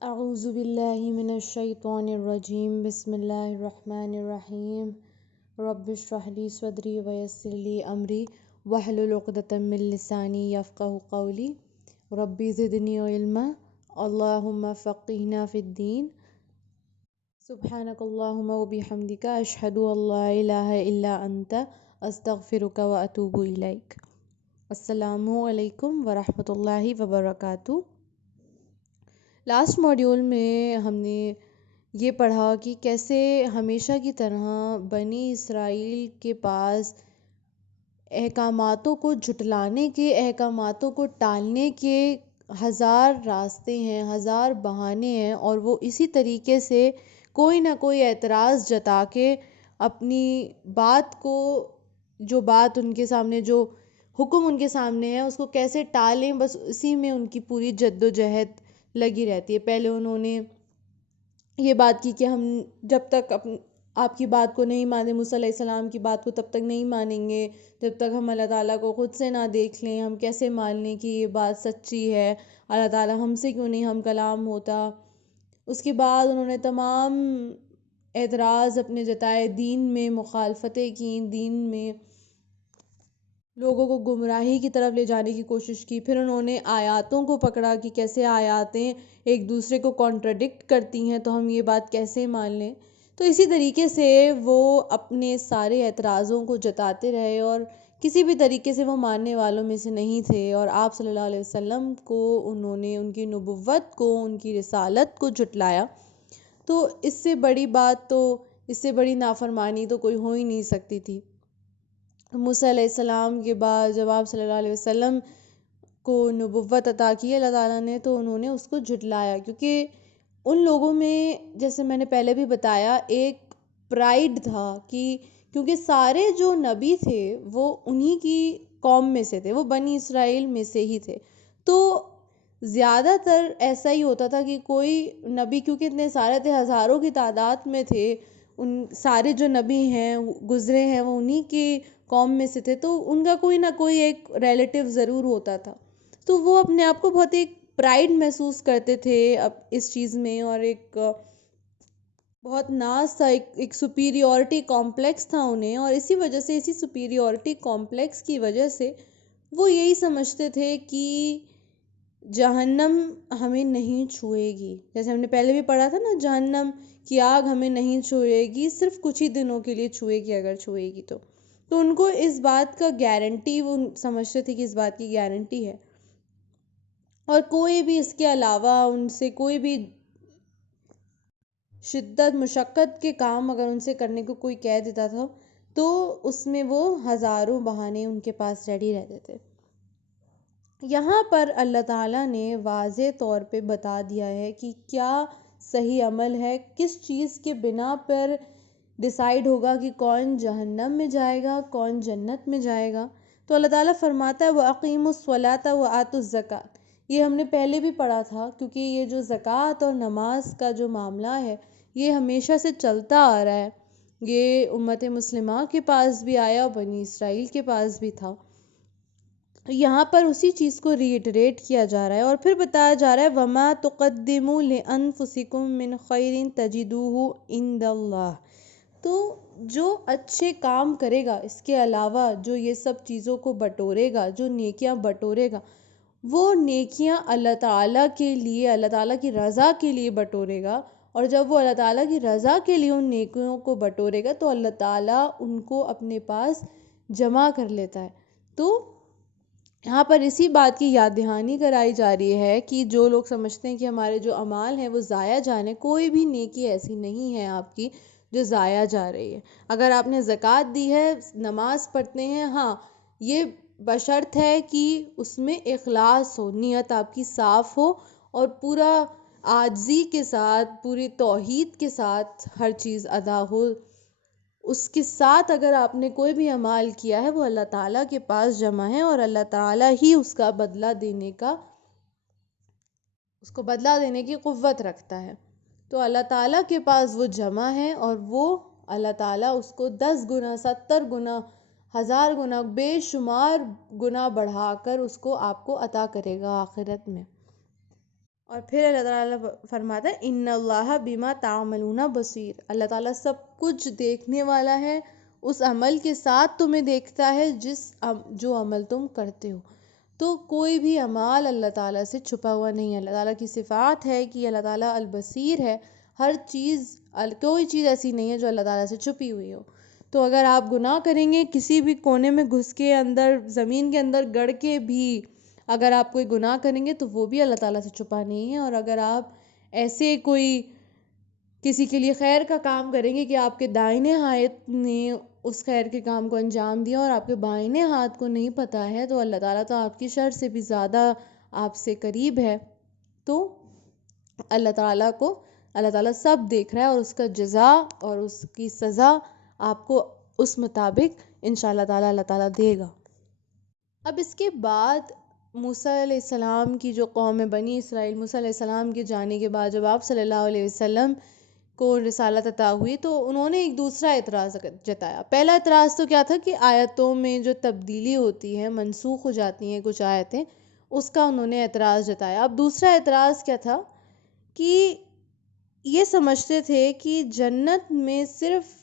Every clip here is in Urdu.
اعوذ باللہ من الشیطان الرجیم بسم اللہ الرحمن الرحیم رب اشرح لی صدری ویسر لی امری واحلل عقدۃ من لسانی یفقہوا قولی ربی زدنی علما اللہم فقہنا فی الدین سبحانک اللہم وبحمدک اشہد ان لا الہ الا انت استغفرک واتوب الیک۔ السلام علیکم ورحمۃ اللہ وبرکاتہ۔ لاسٹ ماڈیول میں ہم نے یہ پڑھا کہ کیسے ہمیشہ کی طرح بنی اسرائیل کے پاس احکاماتوں کو جھٹلانے کے، احکاماتوں کو ٹالنے کے ہزار راستے ہیں، ہزار بہانے ہیں، اور وہ اسی طریقے سے کوئی نہ کوئی اعتراض جتا کے اپنی بات کو، جو بات ان کے سامنے، جو حکم ان کے سامنے ہے، اس کو کیسے ٹالیں، بس اسی میں ان کی پوری جد و جہد لگی رہتی ہے۔ پہلے انہوں نے یہ بات کی کہ ہم جب تک آپ کی بات کو نہیں مانیں، موسیٰ علیہ السلام کی بات کو تب تک نہیں مانیں گے جب تک ہم اللہ تعالیٰ کو خود سے نہ دیکھ لیں۔ ہم کیسے مان لیں کہ یہ بات سچی ہے، اللہ تعالیٰ ہم سے کیوں نہیں ہم کلام ہوتا۔ اس کے بعد انہوں نے تمام اعتراض اپنے جتائے، دین میں مخالفتیں کی، دین میں لوگوں کو گمراہی کی طرف لے جانے کی کوشش کی۔ پھر انہوں نے آیاتوں کو پکڑا کہ کیسے آیاتیں ایک دوسرے کو کانٹرڈکٹ کرتی ہیں، تو ہم یہ بات کیسے مان لیں۔ تو اسی طریقے سے وہ اپنے سارے اعتراضوں کو جتاتے رہے، اور کسی بھی طریقے سے وہ ماننے والوں میں سے نہیں تھے، اور آپ صلی اللہ علیہ وسلم کو انہوں نے ان کی نبوت کو، ان کی رسالت کو جھٹلایا۔ تو اس سے بڑی بات، تو اس سے بڑی نافرمانی تو کوئی ہو ہی نہیں سکتی تھی۔ موسیٰ علیہ السلام کے بعد جب آپ صلی اللہ علیہ وسلم کو نبوت عطا کی اللہ تعالیٰ نے، تو انہوں نے اس کو جھٹلایا، کیونکہ ان لوگوں میں، جیسے میں نے پہلے بھی بتایا، ایک پرائیڈ تھا کہ کیونکہ سارے جو نبی تھے وہ انہی کی قوم میں سے تھے، وہ بنی اسرائیل میں سے ہی تھے، تو زیادہ تر ایسا ہی ہوتا تھا کہ کوئی نبی، کیونکہ اتنے سارے تھے، ہزاروں کی تعداد میں تھے، ان سارے جو نبی ہیں گزرے ہیں وہ انہی کی قوم میں سے تھے، تو ان کا کوئی نہ کوئی ایک ریلیٹیو ضرور ہوتا تھا، تو وہ اپنے آپ کو بہت ایک پرائیڈ محسوس کرتے تھے اب اس چیز میں، اور ایک بہت ناز تھا، ایک سپیریورٹی کمپلیکس تھا انہیں، اور اسی وجہ سے، اسی سپیریورٹی کمپلیکس کی وجہ سے وہ یہی سمجھتے تھے کہ جہنم ہمیں نہیں چھوئے گی۔ جیسے ہم نے پہلے بھی پڑھا تھا نا، جہنم کی آگ ہمیں نہیں چھوئے گی، صرف کچھ ہی دنوں کے لیے چھوئے گی، اگر چھوئے گی تو ان کو اس بات کا گارنٹی، وہ سمجھتے تھے کہ اس بات کی گارنٹی ہے، اور کوئی بھی اس کے علاوہ ان سے کوئی بھی شدت مشقت کے کام اگر ان سے کرنے کو کوئی کہہ دیتا تھا، تو اس میں وہ ہزاروں بہانے ان کے پاس ریڈی رہتے تھے۔ یہاں پر اللہ تعالیٰ نے واضح طور پہ بتا دیا ہے کہ کیا صحیح عمل ہے، کس چیز کے بنا پر ڈیسائیڈ ہوگا کہ کون جہنم میں جائے گا، کون جنت میں جائے گا۔ تو اللہ تعالیٰ فرماتا ہے وَأَقِیمُوا الصَّلَاةَ وَآتُوا الزَّکَاةَ، یہ ہم نے پہلے بھی پڑھا تھا، کیونکہ یہ جو زکوٰۃ اور نماز کا جو معاملہ ہے یہ ہمیشہ سے چلتا آ رہا ہے، یہ امت مسلمہ کے پاس بھی آیا اور بنی اسرائیل کے پاس بھی تھا۔ یہاں پر اسی چیز کو ریٹریٹ کیا جا رہا ہے، اور پھر بتایا جا رہا ہے وَمَا تُقَدِّمُوا لِأَنفُسِكُم مِّن خَيْرٍ تَجِدُوهُ عِندَ اللَّهِ، تو جو اچھے کام کرے گا، اس کے علاوہ جو یہ سب چیزوں کو بٹورے گا، جو نیکیاں بٹورے گا، وہ نیکیاں اللہ تعالیٰ کے لیے، اللہ تعالیٰ کی رضا کے لیے بٹورے گا، اور جب وہ اللہ تعالیٰ کی رضا کے لیے ان نیکیوں کو بٹورے گا تو اللہ تعالیٰ ان کو اپنے پاس جمع کر لیتا ہے۔ تو یہاں پر اسی بات کی یاد دہانی کرائی جا رہی ہے کہ جو لوگ سمجھتے ہیں کہ ہمارے جو اعمال ہیں وہ ضائع جانے، کوئی بھی نیکی ایسی نہیں ہے آپ کی جو ضائع جا رہی ہے۔ اگر آپ نے زکوٰۃ دی ہے، نماز پڑھتے ہیں، ہاں یہ بشرط ہے کہ اس میں اخلاص ہو، نیت آپ کی صاف ہو، اور پورا عاجزی کے ساتھ، پوری توحید کے ساتھ ہر چیز ادا ہو۔ اس کے ساتھ اگر آپ نے کوئی بھی اعمال کیا ہے وہ اللہ تعالیٰ کے پاس جمع ہے، اور اللہ تعالیٰ ہی اس کا بدلہ دینے کا، اس کو بدلہ دینے کی قوت رکھتا ہے۔ تو اللہ تعالیٰ کے پاس وہ جمع ہے، اور وہ اللہ تعالیٰ اس کو 10 گنا، 70 گنا، 1000 گنا، بے شمار گنا بڑھا کر اس کو آپ کو عطا کرے گا آخرت میں۔ اور پھر اللہ تعالیٰ فرماتا ہے ان اللہ بما تعملون بصیر، اللہ تعالیٰ سب کچھ دیکھنے والا ہے، اس عمل کے ساتھ تمہیں دیکھتا ہے جو عمل تم کرتے ہو۔ تو کوئی بھی اعمال اللہ تعالیٰ سے چھپا ہوا نہیں ہے، اللہ تعالیٰ کی صفات ہے کہ اللہ تعالیٰ البصیر ہے، ہر چیز، کوئی چیز ایسی نہیں ہے جو اللہ تعالیٰ سے چھپی ہوئی ہو۔ تو اگر آپ گناہ کریں گے، کسی بھی کونے میں گھس کے، اندر زمین کے اندر گڑ کے بھی اگر آپ کوئی گناہ کریں گے تو وہ بھی اللہ تعالیٰ سے چھپا نہیں ہے۔ اور اگر آپ ایسے کوئی کسی کے لیے خیر کا کام کریں گے کہ آپ کے دائنے ہاتھ نے اس خیر کے کام کو انجام دیا اور آپ کے بائیں ہاتھ کو نہیں پتہ ہے، تو اللہ تعالیٰ تو آپ کی شر سے بھی زیادہ آپ سے قریب ہے۔ تو اللہ تعالیٰ سب دیکھ رہا ہے، اور اس کا جزا اور اس کی سزا آپ کو اس مطابق انشاءاللہ تعالیٰ اللہ تعالیٰ دے گا۔ اب اس کے بعد موسیٰ علیہ السلام کی جو قوم بنی اسرائیل، موسیٰ علیہ السلام کے جانے کے بعد جب آپ صلی اللہ علیہ وسلم کو رسالت عطا ہوئی تو انہوں نے ایک دوسرا اعتراض جتایا۔ پہلا اعتراض تو کیا تھا کہ آیتوں میں جو تبدیلی ہوتی ہے، منسوخ ہو جاتی ہیں کچھ آیتیں، اس کا انہوں نے اعتراض جتایا۔ اب دوسرا اعتراض کیا تھا کہ یہ سمجھتے تھے کہ جنت میں صرف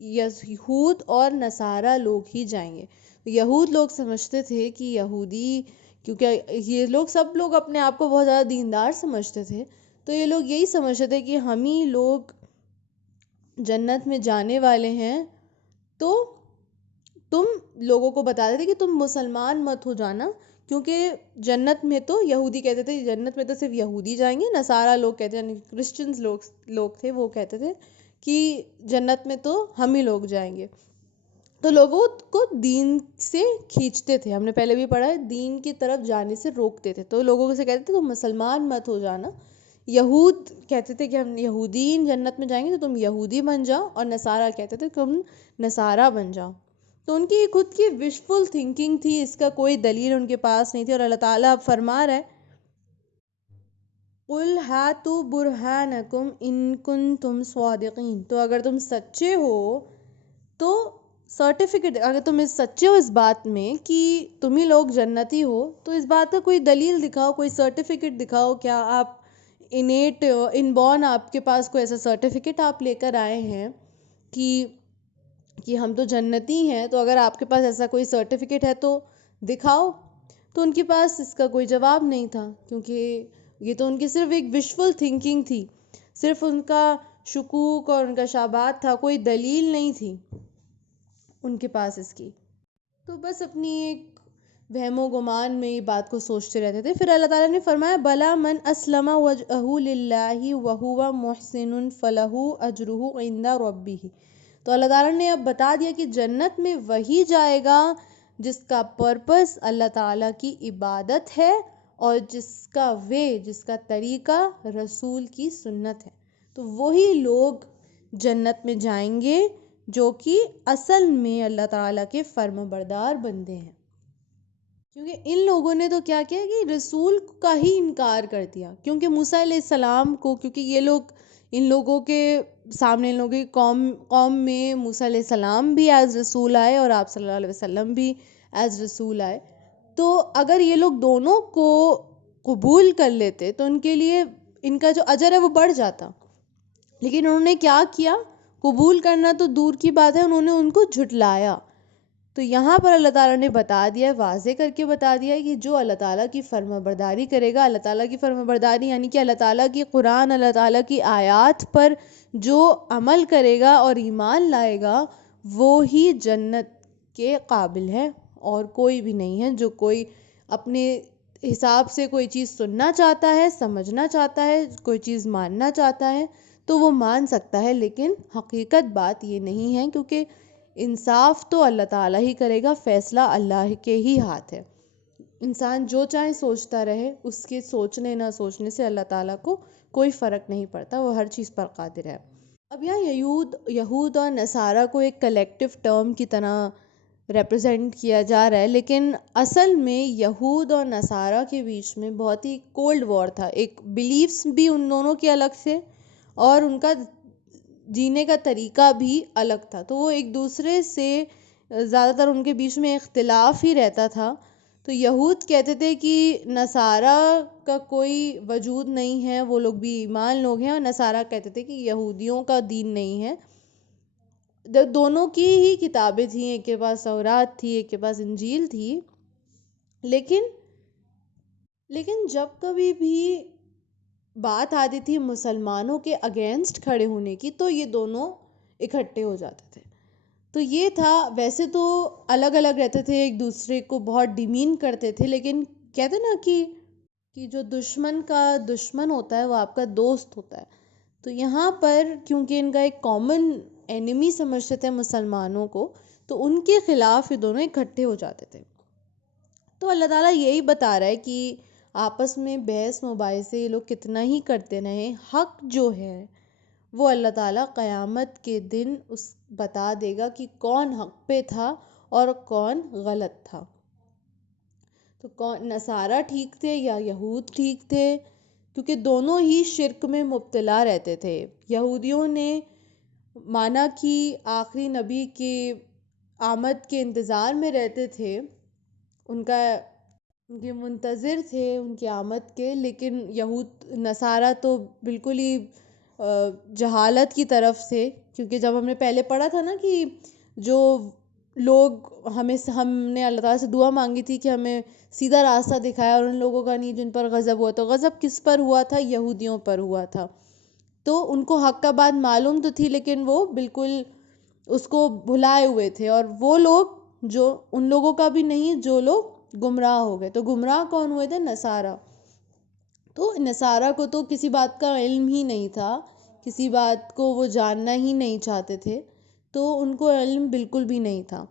یہود اور نصارہ لوگ ہی جائیں گے۔ یہود لوگ سمجھتے تھے کہ یہودی، کیونکہ یہ لوگ سب لوگ اپنے آپ کو بہت زیادہ دیندار سمجھتے تھے، تو یہ لوگ یہی سمجھتے تھے کہ ہم ہی لوگ جنت میں جانے والے ہیں، تو تم لوگوں کو بتا دیتے کہ تم مسلمان مت ہو جانا، کیونکہ جنت میں تو یہودی کہتے تھے جنت میں تو صرف یہودی جائیں گے، نصارہ لوگ کہتے ہیں، یعنی کرسچنز لوگ تھے، وہ کہتے تھے کہ جنت میں تو ہم ہی لوگ جائیں گے۔ تو لوگوں کو دین سے کھینچتے تھے، ہم نے پہلے بھی پڑھا ہے، دین کی طرف جانے سے روکتے تھے، تو لوگوں سے کہتے تھے تم مسلمان مت ہو جانا۔ یہود کہتے تھے کہ ہم یہودین جنت میں جائیں گے تو تم یہودی بن جاؤ، اور نصارہ کہتے تھے تم نصارہ بن جاؤ۔ تو ان کی خود کی وشفل تھنکنگ تھی، اس کا کوئی دلیل ان کے پاس نہیں تھی، اور اللہ تعالیٰ اب فرما رہا ہے قُلْ هَاتُوا بُرْهَانَكُمْ إِن كُنتُمْ صَادِقِينَ، تو اگر تم سچے ہو تو سرٹیفکیٹ، اگر تم سچے ہو اس بات میں کہ تم ہی لوگ جنتی ہو، تو اس بات کا کوئی دلیل دکھاؤ، کوئی سرٹیفکیٹ دکھاؤ۔ کیا آپ ان بورن آپ کے پاس کوئی ایسا سرٹیفکیٹ آپ لے کر آئے ہیں کہ ہم تو جنتی ہیں؟ تو اگر آپ کے پاس ایسا کوئی سرٹیفکیٹ ہے تو دکھاؤ۔ تو ان کے پاس اس کا کوئی جواب نہیں تھا، کیونکہ یہ تو ان کی صرف ایک وشفل تھنکنگ تھی، صرف ان کا شکوک اور ان کا شابہات تھا، کوئی دلیل نہیں تھی ان کے پاس اس کی۔ تو بس اپنی ایک وہم و گمان میں یہ بات کو سوچتے رہتے تھے۔ پھر اللہ تعالیٰ نے فرمایا بلا من اسلم وجہہ للہ وہو محسن فلہ اجرہ عند ربہ، تو اللہ تعالیٰ نے اب بتا دیا کہ جنت میں وہی جائے گا جس کا پرپس اللہ تعالیٰ کی عبادت ہے، اور جس کا طریقہ رسول کی سنت ہے، تو وہی لوگ جنت میں جائیں گے جو کہ اصل میں اللہ تعالیٰ کے فرما بردار بندے ہیں۔ کیونکہ ان لوگوں نے تو کیا کیا کہ رسول کا ہی انکار کر دیا، کیونکہ موسیٰ علیہ السلام کو، کیونکہ یہ لوگ ان لوگوں کے سامنے، ان لوگوں کی قوم میں موسیٰ علیہ السلام بھی ایز رسول آئے اور آپ صلی اللہ علیہ وسلم بھی ایز رسول آئے، تو اگر یہ لوگ دونوں کو قبول کر لیتے تو ان کے لیے ان کا جو اجر ہے وہ بڑھ جاتا، لیکن انہوں نے کیا کیا، قبول کرنا تو دور کی بات ہے، انہوں نے ان کو جھٹلایا۔ تو یہاں پر اللہ تعالیٰ نے بتا دیا، واضح کر کے بتا دیا کہ جو اللہ تعالیٰ کی فرما برداری کرے گا، اللہ تعالیٰ کی فرما برداری یعنی کہ اللہ تعالیٰ کی قرآن، اللہ تعالیٰ کی آیات پر جو عمل کرے گا اور ایمان لائے گا، وہ ہی جنت کے قابل ہے، اور کوئی بھی نہیں ہے۔ جو کوئی اپنے حساب سے کوئی چیز سننا چاہتا ہے، سمجھنا چاہتا ہے، کوئی چیز ماننا چاہتا ہے تو وہ مان سکتا ہے، لیکن حقیقت بات یہ نہیں ہے، کیونکہ انصاف تو اللہ تعالیٰ ہی کرے گا، فیصلہ اللہ کے ہی ہاتھ ہے۔ انسان جو چاہے سوچتا رہے، اس کے سوچنے نہ سوچنے سے اللہ تعالیٰ کو کوئی فرق نہیں پڑتا، وہ ہر چیز پر قادر ہے۔ اب یہاں یہود اور نصارہ کو ایک کلیکٹو ٹرم کی طرح ریپرزینٹ کیا جا رہا ہے، لیکن اصل میں یہود اور نصارہ کے بیچ میں بہت ہی کولڈ وار تھا، ایک بیلیفز بھی ان دونوں کے الگ تھے اور ان کا جینے کا طریقہ بھی الگ تھا، تو وہ ایک دوسرے سے زیادہ تر ان کے بیچ میں اختلاف ہی رہتا تھا۔ تو یہود کہتے تھے کہ نصارہ کا کوئی وجود نہیں ہے، وہ لوگ بھی ایمان لوگ ہیں، اور نصارہ کہتے تھے کہ یہودیوں کا دین نہیں ہے۔ دونوں کی ہی کتابیں تھیں، ایک کے پاس تورات تھی، ایک کے پاس انجیل تھی، لیکن جب کبھی بھی بات آتی تھی مسلمانوں کے اگینسٹ کھڑے ہونے کی تو یہ دونوں اکٹھے ہو جاتے تھے۔ تو یہ تھا، ویسے تو الگ الگ رہتے تھے، ایک دوسرے کو بہت ڈیمین کرتے تھے، لیکن کہتے نا کہ جو دشمن کا دشمن ہوتا ہے وہ آپ کا دوست ہوتا ہے۔ تو یہاں پر کیونکہ ان کا ایک کامن اینیمی سمجھتے تھے مسلمانوں کو، تو ان کے خلاف یہ دونوں اکٹھے ہو جاتے تھے۔ تو اللہ تعالیٰ یہی بتا رہا ہے کہ آپس میں بحث مباحثے یہ لوگ کتنا ہی کرتے رہیں، حق جو ہے وہ اللہ تعالیٰ قیامت کے دن بتا دے گا کہ کون حق پہ تھا اور کون غلط تھا۔ تو کون نصارہ ٹھیک تھے یا یہود ٹھیک تھے، کیونکہ دونوں ہی شرک میں مبتلا رہتے تھے۔ یہودیوں نے مانا کہ آخری نبی کے آمد کے انتظار میں رہتے تھے، ان کے منتظر تھے ان کی آمد کے، لیکن نصارہ تو بالکل ہی جہالت کی طرف سے، کیونکہ جب ہم نے پہلے پڑھا تھا نا کہ جو لوگ ہم نے اللہ تعالیٰ سے دعا مانگی تھی کہ ہمیں سیدھا راستہ دکھایا، اور ان لوگوں کا نہیں جن پر غضب ہوا، تو غضب کس پر ہوا تھا؟ یہودیوں پر ہوا تھا۔ تو ان کو حق کا بات معلوم تو تھی، لیکن وہ بالکل اس کو بھلائے ہوئے تھے، اور وہ لوگ جو ان لوگوں کا بھی نہیں جو لوگ گمراہ ہو گئے۔ تو گمراہ کون ہوئے تھے؟ نصارہ۔ تو نصارہ کو تو کسی بات کا علم ہی نہیں تھا، کسی بات کو وہ جاننا ہی نہیں چاہتے تھے، تو ان کو علم بالکل بھی نہیں تھا۔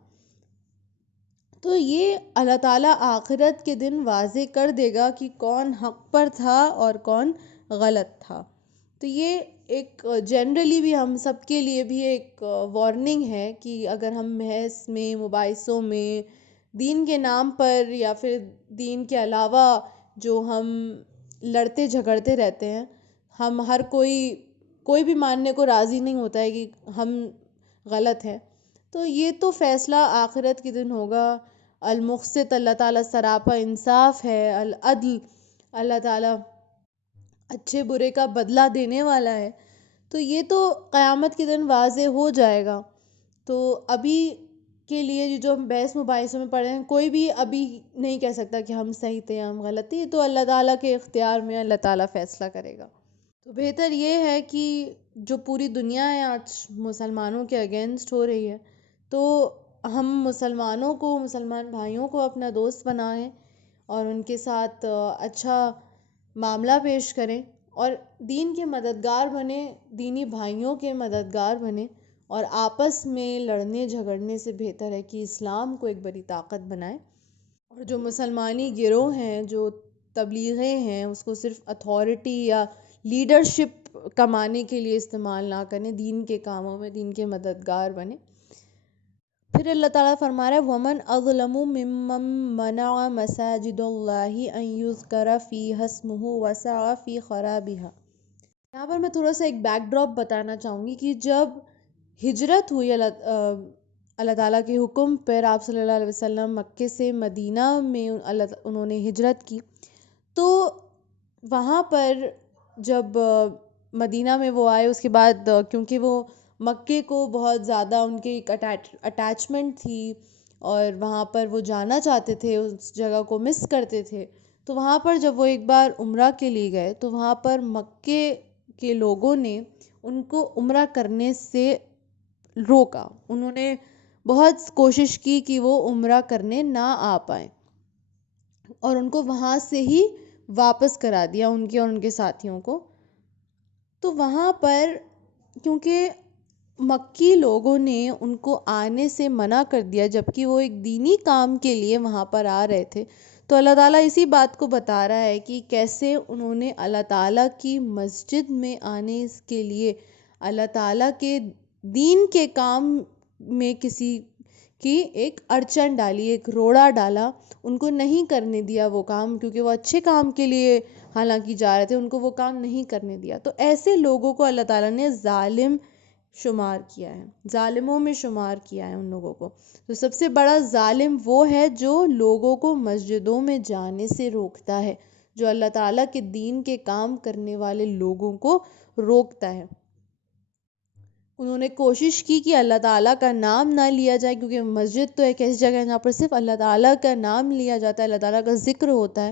تو یہ اللہ تعالیٰ آخرت کے دن واضح کر دے گا کہ کون حق پر تھا اور کون غلط تھا۔ تو یہ ایک جنرلی بھی ہم سب کے لیے بھی ایک وارننگ ہے کہ اگر ہم بحث میں مباحثوں میں دین کے نام پر یا پھر دین کے علاوہ جو ہم لڑتے جھگڑتے رہتے ہیں، ہم ہر کوئی بھی ماننے کو راضی نہیں ہوتا ہے کہ ہم غلط ہیں، تو یہ تو فیصلہ آخرت کے دن ہوگا۔ المقسط اللہ تعالیٰ سراپا انصاف ہے، العدل اللہ تعالیٰ اچھے برے کا بدلہ دینے والا ہے، تو یہ تو قیامت کے دن واضح ہو جائے گا۔ تو ابھی کے لیے جو ہم بحث مباحثوں میں پڑھے ہیں، کوئی بھی ابھی نہیں کہہ سکتا کہ ہم صحیح تھے ہم غلط تھے، یہ تو اللہ تعالیٰ کے اختیار میں اللہ تعالیٰ فیصلہ کرے گا۔ تو بہتر یہ ہے کہ جو پوری دنیا ہے آج مسلمانوں کے اگینسٹ ہو رہی ہے، تو ہم مسلمانوں کو، مسلمان بھائیوں کو اپنا دوست بنائیں اور ان کے ساتھ اچھا معاملہ پیش کریں، اور دین کے مددگار بنیں، دینی بھائیوں کے مددگار بنیں، اور آپس میں لڑنے جھگڑنے سے بہتر ہے کہ اسلام کو ایک بڑی طاقت بنائیں، اور جو مسلمانی گروہ ہیں، جو تبلیغیں ہیں، اس کو صرف اتھارٹی یا لیڈرشپ کمانے کے لیے استعمال نہ کریں، دین کے کاموں میں دین کے مددگار بنیں۔ پھر اللہ تعالیٰ فرما رہا ہے وَمَنْ أَظْلَمُ مِمَّنْ مَنَعَ مَسَاجِدَ اللَّهِ أَنْ يُذْكَرَ فِيهَا اسْمُهُ وَسَعَى فِي خَرَابِهَا۔ یہاں پر میں تھوڑا سا ایک بیک ڈراپ بتانا چاہوں گی کہ جب ہجرت ہوئی اللہ تعالیٰ کے حکم پر، آپ صلی اللہ علیہ وسلم مکے سے مدینہ میں انہوں نے ہجرت کی، تو وہاں پر جب مدینہ میں وہ آئے، اس کے بعد کیونکہ وہ مکے کو بہت زیادہ ان کی ایک اٹیچمنٹ تھی، اور وہاں پر وہ جانا چاہتے تھے، اس جگہ کو مس کرتے تھے، تو وہاں پر جب وہ ایک بار عمرہ کے لیے گئے تو وہاں پر مکے کے لوگوں نے ان کو عمرہ کرنے سے روکا۔ انہوں نے بہت کوشش کی کہ وہ عمرہ کرنے نہ آ پائیں، اور ان کو وہاں سے ہی واپس کرا دیا، ان کے اور ان کے ساتھیوں کو۔ تو وہاں پر کیونکہ مکی لوگوں نے ان کو آنے سے منع کر دیا، جبکہ وہ ایک دینی کام کے لیے وہاں پر آ رہے تھے، تو اللہ تعالیٰ اسی بات کو بتا رہا ہے کہ کیسے انہوں نے اللہ تعالیٰ کی مسجد میں آنے کے لیے، اللہ تعالیٰ کے دین کے کام میں کسی کی ایک اڑچن ڈالی، ایک روڑا ڈالا، ان کو نہیں کرنے دیا وہ کام، کیونکہ وہ اچھے کام کے لیے حالانکہ جا رہے تھے، ان کو وہ کام نہیں کرنے دیا۔ تو ایسے لوگوں کو اللہ تعالیٰ نے ظالم، شمار کیا ہے، ظالموں میں شمار کیا ہے ان لوگوں کو۔ تو سب سے بڑا ظالم وہ ہے جو لوگوں کو مسجدوں میں جانے سے روکتا ہے، جو اللہ تعالیٰ کے دین کے کام کرنے والے لوگوں کو روکتا ہے۔ انہوں نے کوشش کی کہ اللہ تعالیٰ کا نام نہ لیا جائے، کیونکہ مسجد تو ایک ایسی جگہ ہے جہاں پر صرف اللہ تعالیٰ کا نام لیا جاتا ہے، اللہ تعالیٰ کا ذکر ہوتا ہے،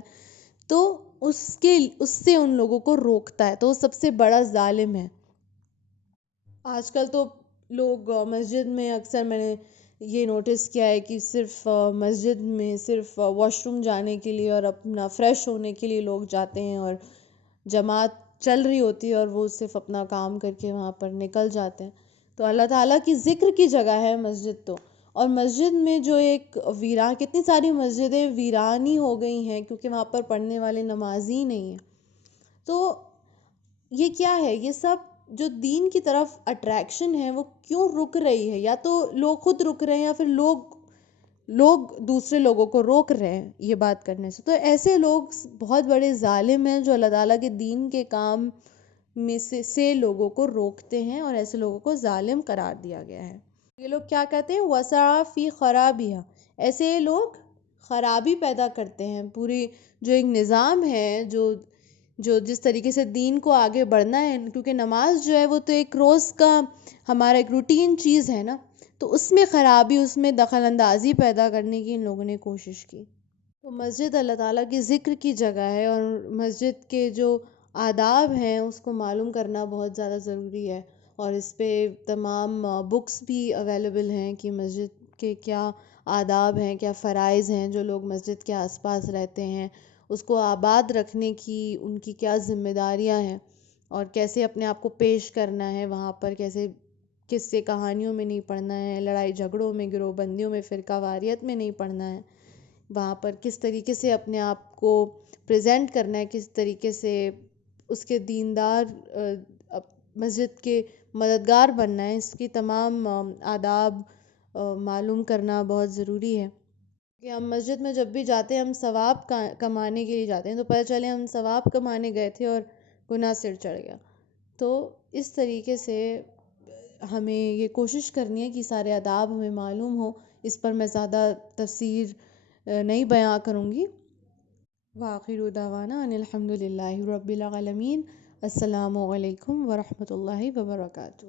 تو اس سے ان لوگوں کو روکتا ہے، تو وہ سب سے بڑا ظالم ہے۔ آج کل تو لوگ مسجد میں اکثر میں نے یہ نوٹس کیا ہے کہ صرف مسجد میں صرف واش روم جانے کے لیے اور اپنا فریش ہونے کے لیے لوگ جاتے ہیں، اور جماعت چل رہی ہوتی ہے اور وہ صرف اپنا کام کر کے وہاں پر نکل جاتے ہیں۔ تو اللہ تعالیٰ کی ذکر کی جگہ ہے مسجد تو، اور مسجد میں جو ایک ویران، کتنی ساری مسجدیں ویرانی ہو گئی ہیں کیونکہ وہاں پر پڑھنے والے نمازی نہیں ہیں۔ تو یہ کیا ہے؟ یہ سب جو دین کی طرف اٹریکشن ہے وہ کیوں رک رہی ہے؟ یا تو لوگ خود رک رہے ہیں، یا پھر لوگ دوسرے لوگوں کو روک رہے ہیں یہ بات کرنے سے۔ تو ایسے لوگ بہت بڑے ظالم ہیں جو اللہ تعالیٰ کے دین کے کام میں سے لوگوں کو روکتے ہیں، اور ایسے لوگوں کو ظالم قرار دیا گیا ہے۔ یہ لوگ کیا کہتے ہیں؟ وَسَعَىٰ فِي خَرَابِهَا، ایسے لوگ خرابی پیدا کرتے ہیں، پوری جو ایک نظام ہے، جو جس طریقے سے دین کو آگے بڑھنا ہے، کیونکہ نماز جو ہے وہ تو ایک روز کا ہمارا ایک روٹین چیز ہے نا، تو اس میں خرابی، اس میں دخل اندازی پیدا کرنے کی ان لوگوں نے کوشش کی۔ تو مسجد اللہ تعالیٰ کی ذکر کی جگہ ہے، اور مسجد کے جو آداب ہیں اس کو معلوم کرنا بہت زیادہ ضروری ہے، اور اس پہ تمام بکس بھی اویلیبل ہیں کہ مسجد کے کیا آداب ہیں، کیا فرائض ہیں، جو لوگ مسجد کے آس پاس رہتے ہیں اس کو آباد رکھنے کی ان کی کیا ذمہ داریاں ہیں، اور کیسے اپنے آپ کو پیش کرنا ہے وہاں پر، کیسے کس سے کہانیوں میں نہیں پڑھنا ہے، لڑائی جھگڑوں میں، گروہ بندیوں میں، فرقہ واریت میں نہیں پڑھنا ہے، وہاں پر کس طریقے سے اپنے آپ کو پریزنٹ کرنا ہے، کس طریقے سے اس کے دیندار مسجد کے مددگار بننا ہے، اس کی تمام آداب معلوم کرنا بہت ضروری ہے۔ کہ ہم مسجد میں جب بھی جاتے ہیں ہم ثواب کمانے کے لیے جاتے ہیں، تو پتہ چلے ہم ثواب کمانے گئے تھے اور گناہ سر چڑھ گیا۔ تو اس طریقے سے ہمیں یہ کوشش کرنی ہے کہ سارے آداب ہمیں معلوم ہو۔ اس پر میں زیادہ تفسیر نہیں بیان کروں گی۔ وآخر دعوانا ان الحمد للہ رب العالمین۔ السلام علیکم ورحمۃ اللہ وبرکاتہ۔